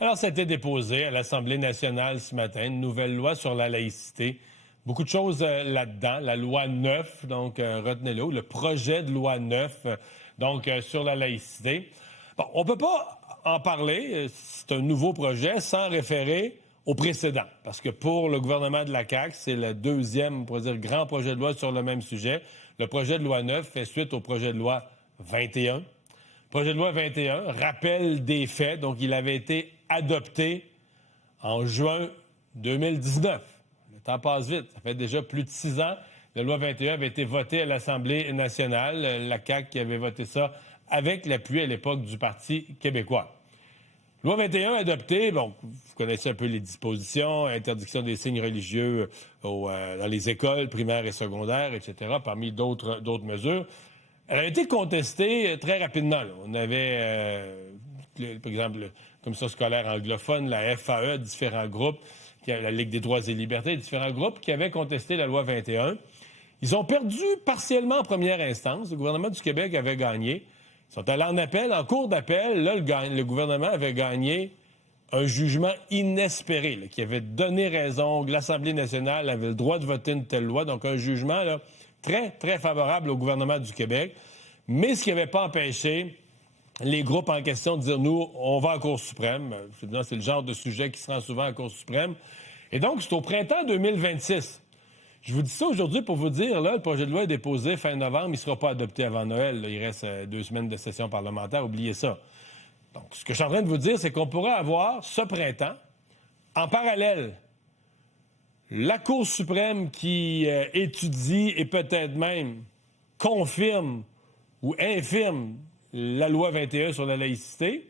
Alors, ça a été déposé à l'Assemblée nationale ce matin, une nouvelle loi sur la laïcité. Beaucoup de choses là-dedans. La loi 9, donc retenez-le, le projet de loi 9, sur la laïcité. Bon, on ne peut pas en parler, c'est un nouveau projet, sans référer au précédent. Parce que pour le gouvernement de la CAQ, c'est le deuxième, on pourrait dire, grand projet de loi sur le même sujet. Le projet de loi 9 fait suite au projet de loi 21. Projet de loi 21, rappel des faits, donc il avait été adopté en juin 2019. Le temps passe vite, ça fait déjà plus de 6 ans. La loi 21 avait été votée à l'Assemblée nationale, la CAQ qui avait voté ça avec l'appui à l'époque du Parti québécois. Loi 21 adoptée, bon, vous connaissez un peu les dispositions, interdiction des signes religieux dans les écoles primaires et secondaires, etc., parmi d'autres mesures. Elle a été contestée très rapidement. Là. On avait, par exemple, la Commission scolaire anglophone, la FAE, différents groupes, la Ligue des droits et libertés, différents groupes qui avaient contesté la loi 21. Ils ont perdu partiellement en première instance. Le gouvernement du Québec avait gagné. Ils sont allés en appel. En cours d'appel, là, le gouvernement avait gagné un jugement inespéré, là, qui avait donné raison, que l'Assemblée nationale avait le droit de voter une telle loi. Donc, un jugement là, très, très favorable au gouvernement du Québec. Mais ce qui n'avait pas empêché les groupes en question de dire, nous, on va à la Cour suprême. C'est le genre de sujet qui se rend souvent à la Cour suprême. Et donc, c'est au printemps 2026. Je vous dis ça aujourd'hui pour vous dire, là, le projet de loi est déposé fin novembre, il ne sera pas adopté avant Noël. Là. Il reste 2 semaines de session parlementaire, oubliez ça. Donc, ce que je suis en train de vous dire, c'est qu'on pourra avoir, ce printemps, en parallèle, la Cour suprême qui étudie et peut-être même confirme ou infirme la loi 21 sur la laïcité,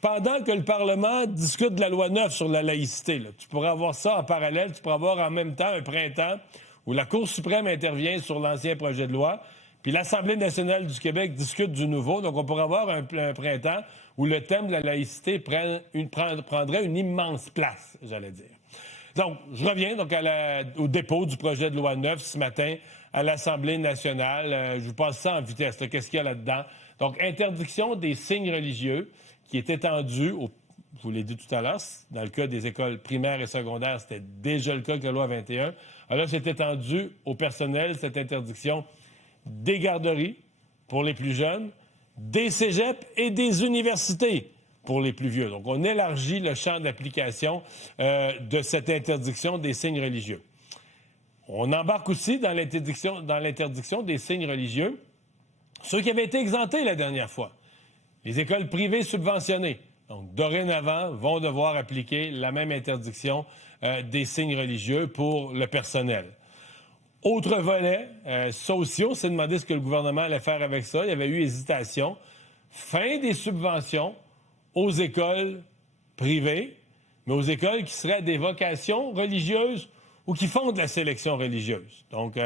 pendant que le Parlement discute de la loi 9 sur la laïcité. Là. Tu pourras avoir ça en parallèle, tu pourras avoir en même temps un printemps où la Cour suprême intervient sur l'ancien projet de loi, puis l'Assemblée nationale du Québec discute du nouveau. Donc, on pourrait avoir un printemps où le thème de la laïcité prendrait une immense place, j'allais dire. Donc, je reviens donc au dépôt du projet de loi 9 ce matin à l'Assemblée nationale. Je vous passe ça en vitesse. Là. Qu'est-ce qu'il y a là-dedans? Donc, interdiction des signes religieux qui est étendue, je vous l'ai dit tout à l'heure, dans le cas des écoles primaires et secondaires, c'était déjà le cas avec la loi 21. Alors là, c'est étendu au personnel, cette interdiction des garderies pour les plus jeunes, des cégeps et des universités pour les plus vieux. Donc, on élargit le champ d'application de cette interdiction des signes religieux. On embarque aussi dans l'interdiction des signes religieux ceux qui avaient été exemptés la dernière fois. Les écoles privées subventionnées, donc dorénavant, vont devoir appliquer la même interdiction des signes religieux pour le personnel. Autre volet, ça aussi, on s'est demandé ce que le gouvernement allait faire avec ça. Il y avait eu hésitation. Fin des subventions aux écoles privées, mais aux écoles qui seraient des vocations religieuses ou qui font de la sélection religieuse. Donc,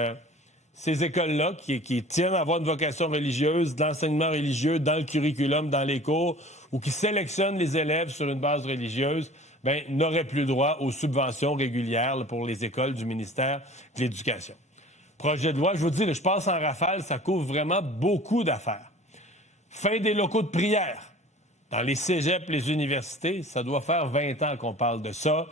ces écoles-là, qui tiennent à avoir une vocation religieuse, d'enseignement religieux dans le curriculum, dans les cours, ou qui sélectionnent les élèves sur une base religieuse, n'auraient plus droit aux subventions régulières là, pour les écoles du ministère de l'Éducation. Projet de loi, je vous dis, là, je passe en rafale, ça couvre vraiment beaucoup d'affaires. Fin des locaux de prière. Dans les cégeps, les universités, ça doit faire 20 ans qu'on parle de ça.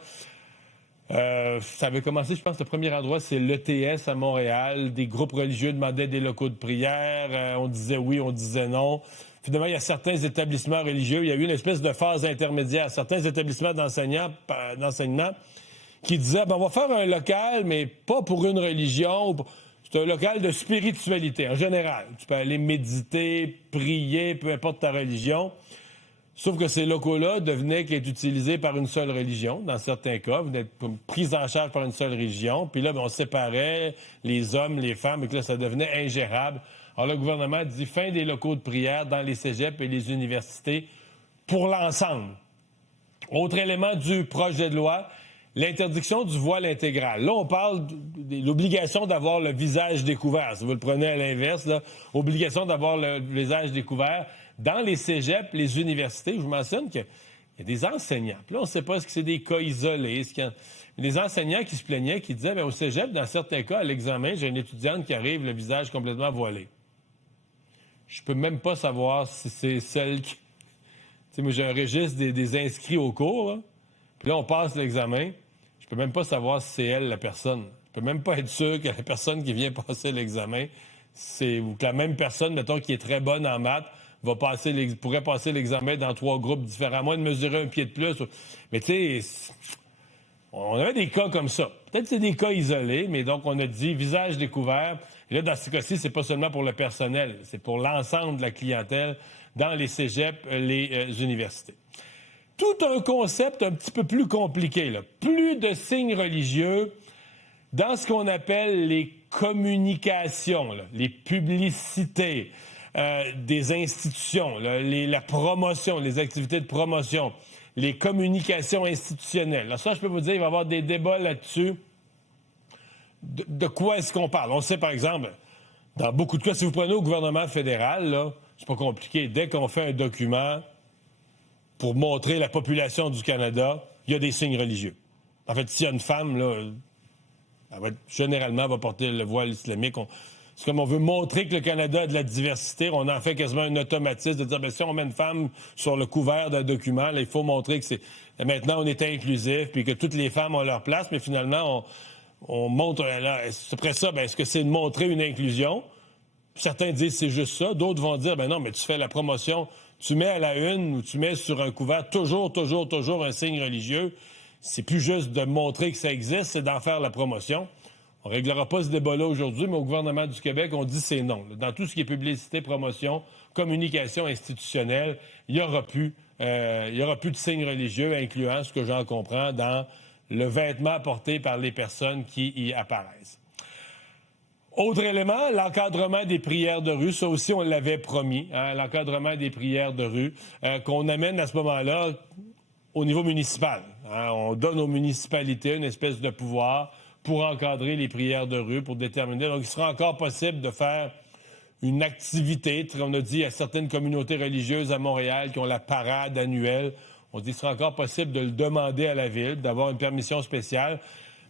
Ça avait commencé, je pense, le premier endroit, c'est l'ETS à Montréal. Des groupes religieux demandaient des locaux de prière. On disait oui, on disait non. Finalement, il y a certains établissements religieux. Il y a eu une espèce de phase intermédiaire. Certains établissements d'enseignement qui disaient, on va faire un local, mais pas pour une religion. C'est un local de spiritualité, en général. Tu peux aller méditer, prier, peu importe ta religion. Sauf que ces locaux-là devenaient être utilisés par une seule religion, dans certains cas, venaient être pris en charge par une seule religion. Puis là, on séparait les hommes, les femmes, et que là, ça devenait ingérable. Alors, le gouvernement dit fin des locaux de prière dans les cégeps et les universités pour l'ensemble. Autre élément du projet de loi, l'interdiction du voile intégral. Là, on parle de l'obligation d'avoir le visage découvert. Si vous le prenez à l'inverse, là, obligation d'avoir le visage découvert. Dans les cégeps, les universités, je vous mentionne qu'il y a des enseignants. Puis là, on ne sait pas ce que c'est des cas isolés. Il y a des enseignants qui se plaignaient, qui disaient, au cégep, dans certains cas, à l'examen, j'ai une étudiante qui arrive, le visage complètement voilé. Je peux même pas savoir si c'est celle qui... sais, moi, j'ai un registre des inscrits au cours, là. Puis là, on passe l'examen. Je peux même pas savoir si c'est elle, la personne. Je peux même pas être sûr que la personne qui vient passer l'examen, ou que la même personne, mettons, qui est très bonne en maths, pourrait passer l'examen dans 3 groupes différents, à moins de mesurer un pied de plus. Mais tu sais, on avait des cas comme ça. Peut-être que c'est des cas isolés, mais donc on a dit visage découvert. Et là, dans ce cas-ci, c'est pas seulement pour le personnel, c'est pour l'ensemble de la clientèle dans les cégeps, les universités. Tout un concept un petit peu plus compliqué, là. Plus de signes religieux dans ce qu'on appelle les communications, là, les publicités des institutions, là, la promotion, les activités de promotion, les communications institutionnelles. Là, ça, je peux vous dire, il va y avoir des débats là-dessus. De quoi est-ce qu'on parle? On sait, par exemple, dans beaucoup de cas, si vous prenez au gouvernement fédéral, là, c'est pas compliqué. Dès qu'on fait un document pour montrer la population du Canada, il y a des signes religieux. En fait, s'il y a une femme, là, généralement, elle va porter le voile islamique. C'est comme on veut montrer que le Canada a de la diversité. On en fait quasiment un automatisme de dire, bien, si on met une femme sur le couvert d'un document, là, il faut montrer que maintenant, on est inclusif, puis que toutes les femmes ont leur place, mais finalement, on montre... Là, après ça, bien, est-ce que c'est de montrer une inclusion? Certains disent c'est juste ça. D'autres vont dire, ben non, mais tu fais la promotion, tu mets à la une ou tu mets sur un couvert toujours un signe religieux. C'est plus juste de montrer que ça existe, c'est d'en faire la promotion. On ne réglera pas ce débat-là aujourd'hui, mais au gouvernement du Québec, on dit c'est non. Dans tout ce qui est publicité, promotion, communication institutionnelle, il n'y aura plus de signes religieux, incluant, ce que j'en comprends, dans le vêtement porté par les personnes qui y apparaissent. Autre élément, l'encadrement des prières de rue. Ça aussi, on l'avait promis, hein, l'encadrement des prières de rue, qu'on amène à ce moment-là au niveau municipal. Hein. On donne aux municipalités une espèce de pouvoir pour encadrer les prières de rue, pour déterminer. Donc, il sera encore possible de faire une activité. On a dit à certaines communautés religieuses à Montréal qui ont la parade annuelle. On dit qu'il sera encore possible de le demander à la Ville, d'avoir une permission spéciale.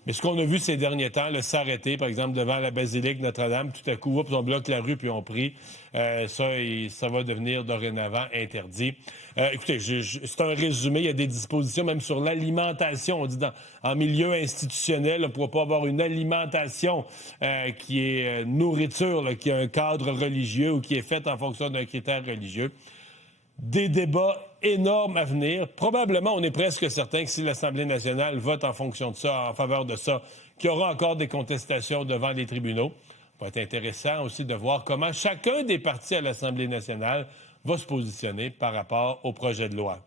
Mais ce qu'on a vu ces derniers temps, s'arrêter, par exemple, devant la basilique Notre-Dame, tout à coup, on bloque la rue puis on prie. Ça va devenir dorénavant interdit. Écoutez, c'est un résumé. Il y a des dispositions même sur l'alimentation. On dit en milieu institutionnel, on ne pourra pas avoir une alimentation qui est nourriture, là, qui a un cadre religieux ou qui est faite en fonction d'un critère religieux. Des débats énormes à venir. Probablement, on est presque certain que si l'Assemblée nationale vote en fonction de ça, en faveur de ça, qu'il y aura encore des contestations devant les tribunaux. Ça va être intéressant aussi de voir comment chacun des partis à l'Assemblée nationale va se positionner par rapport au projet de loi.